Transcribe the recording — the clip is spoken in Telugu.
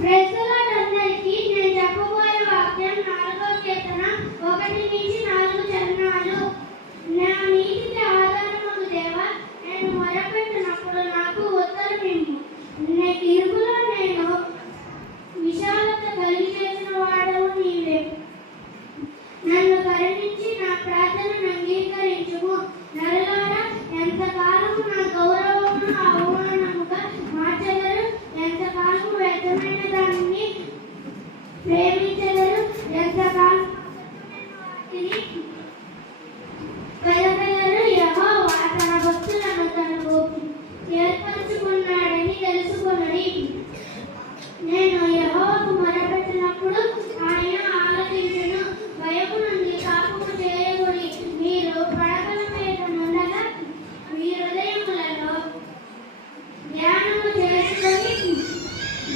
ప్రైజ్ ది లార్డ్ అందరికీ. నేను చెప్పబోయే వాక్యం 4వ కీర్తన 1-4 చరణాలు. నా నీతికి ఆధారముకు దేవా, నేను మొరపెట్టినప్పుడు నాకు ఉత్తరమిమ్ము. ఇరుకులో